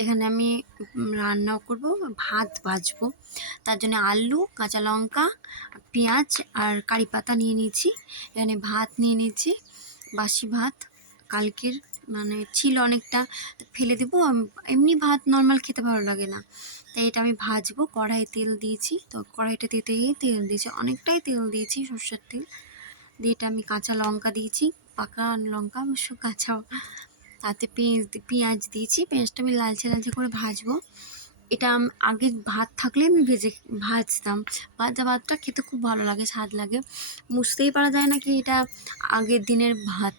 এখানে আমি রান্না করব, ভাত ভাজবো। তার জন্য আলু, কাঁচা লঙ্কা, পেঁয়াজ আর কারি পাতা নিয়ে নিয়েছি। এখানে ভাত নিয়ে নিয়েছি, বাসি ভাত কালকের, মানে ছিল অনেকটা, ফেলে দেবো। এমনি ভাত নর্মাল খেতে ভালো লাগে না, তাই এটা আমি ভাজবো। কড়াই তেল দিয়েছি, তো কড়াইটা দিতে গিয়ে তেল দিয়েছি, অনেকটাই তেল দিয়েছি, সর্ষের তেল দিয়ে। এটা আমি কাঁচা লঙ্কা দিয়েছি, পাকা লঙ্কা অবশ্য কাঁচা, তাতে পেঁয়াজ দিয়েছি। পেঁয়াজটা আমি লালচে লালচে করে ভাজবো। এটা আগে ভাত থাকলে আমি ভাজতাম। ভাজা ভাতটা খেতে খুব ভালো লাগে, স্বাদ লাগে, বুঝতেই পারা যায় না কি এটা আগের দিনের ভাত,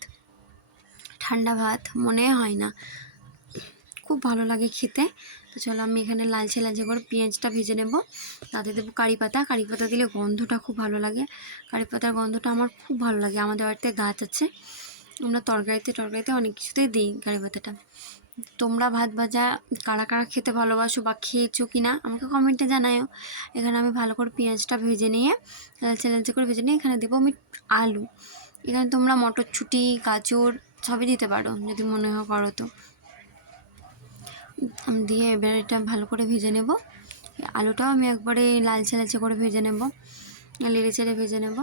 ঠান্ডা ভাত মনে হয় না, খুব ভালো লাগে খেতে। তো চলো আমি এখানে লালচে লালচে করে পেঁয়াজটা ভেজে নেব। তাতে দেবো কারি পাতা। কারি পাতা দিলে গন্ধটা খুব ভালো লাগে, কারি পাতার গন্ধটা আমার খুব ভালো লাগে। আমাদের বাড়িতে গাছ আছে, আমরা তরকারিতে অনেক কিছুতেই দিই কারি পাতাটা। তোমরা ভাত ভাজা কারা কারা খেতে ভালোবাসো বা খেয়েছো কি না আমাকে কমেন্টে জানাও। এখানে আমি ভালো করে পেঁয়াজটা ভেজে নিয়ে, লালচে লালচে করে ভেজে নিয়ে এখানে দেবো আমি আলু। এখানে তোমরা মটরশুঁটি, গাজর সবই দিতে পারো যদি মনে হয় করো তো। দিয়ে এবার এটা ভালো করে ভেজে নেব। আলুটাও আমি একবারে লালচে লালচে করে ভেজে নেব, নেড়ে চেড়ে ভেজে নেব।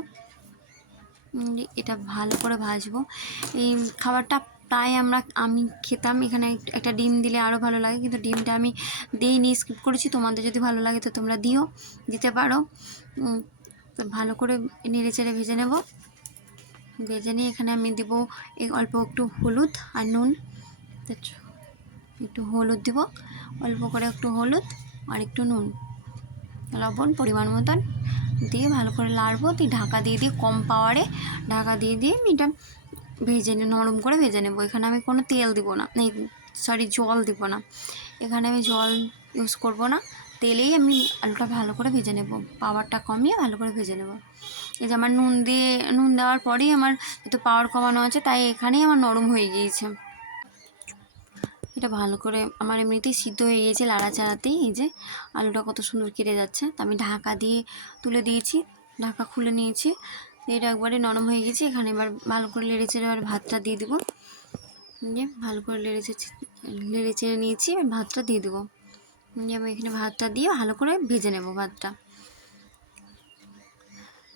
এটা ভালো করে ভাজবো। এই খাবারটা প্রায় আমি খেতাম। এখানে একটা ডিম দিলে আরও ভালো লাগে, কিন্তু ডিমটা আমি দিইনি, স্কিপ করেছি। তোমাদের যদি ভালো লাগে তো তোমরা দিতে পারো। তো ভালো করে নেড়ে চেড়ে ভেজে নেব। ভেজে নিয়ে এখানে আমি দেবো অল্প একটু হলুদ আর নুন। একটু হলুদ দিব, অল্প করে একটু হলুদ আর একটু নুন, লবণ পরিমাণ মতন দিয়ে ভালো করে নাড়বো। দিয়ে ঢাকা দিয়ে কম পাওয়ারে ঢাকা দিয়ে আমি এটা নরম করে ভেজে নেবো। এখানে আমি কোনো তেল দিব না, জল দিব না। এখানে আমি জল ইউজ করব না, তেলেই আমি আলুটা ভালো করে ভেজে নেব। পাওয়ারটা কমিয়ে ভালো করে ভেজে নেব। এই যে আমার নুন দেওয়ার পরেই আমার একটু পাওয়ার কমানো আছে, তাই এখানেই আমার নরম হয়ে গিয়েছে। এটা ভালো করে আমার এমনিতেই সিদ্ধ হয়ে গিয়েছে লাড়াচাড়াতেই। এই যে আলুটা কত সুন্দর কেটে যাচ্ছে। তো আমি ঢাকা দিয়ে তুলে দিয়েছি, ঢাকা খুলে নিয়েছি। এটা একবারে নরম হয়ে গেছে। এখানে এবার ভালো করে নেড়ে চেড়ে এবার ভাতটা দিয়ে দেবো। ভালো করে নেড়ে চেড়ে নিয়েছি, এবার ভাতটা দিয়ে দেবো। আমি এখানে ভাতটা দিয়ে ভালো করে ভেজে নেব ভাতটা।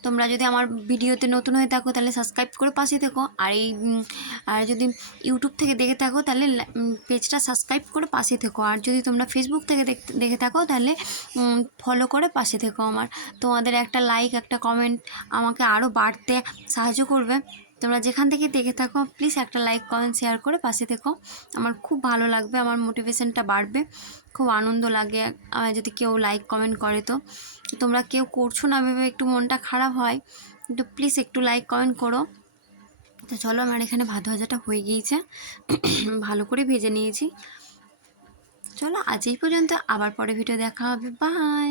তোমরা যদি আমার ভিডিওতে নতুন হয়ে থাকো তাহলে সাবস্ক্রাইব করে পাশে থেকো। আর যদি ইউটিউব থেকে দেখে থাকো তাহলে পেজটা সাবস্ক্রাইব করে পাশে থেকো। আর যদি তোমরা ফেসবুক থেকে দেখে থাকো তাহলে ফলো করে পাশে থেকো। তোমাদের একটা লাইক, একটা কমেন্ট আমাকে আরও বাড়তে সাহায্য করবে। তোমরা যেখান থেকে দেখে থাকো প্লিজ একটা লাইক, কমেন্ট, শেয়ার করে পাশে থেকো। আমার খুব ভালো লাগবে, আমার মোটিভেশনটা বাড়বে। খুব আনন্দ লাগে যদি কেউ লাইক কমেন্ট করে। তো তোমরা কেউ করছো না ভেবে একটু মনটা খারাপ হয়, কিন্তু প্লিজ একটু লাইক কমেন্ট করো। তো চলো আমার এখানে ভাত ভাজাটা হয়ে গিয়েছে, ভালো করে ভেজে নিয়েছি। চলো আজ এই পর্যন্ত, আবার পরে ভিডিও দেখা হবে, বাই।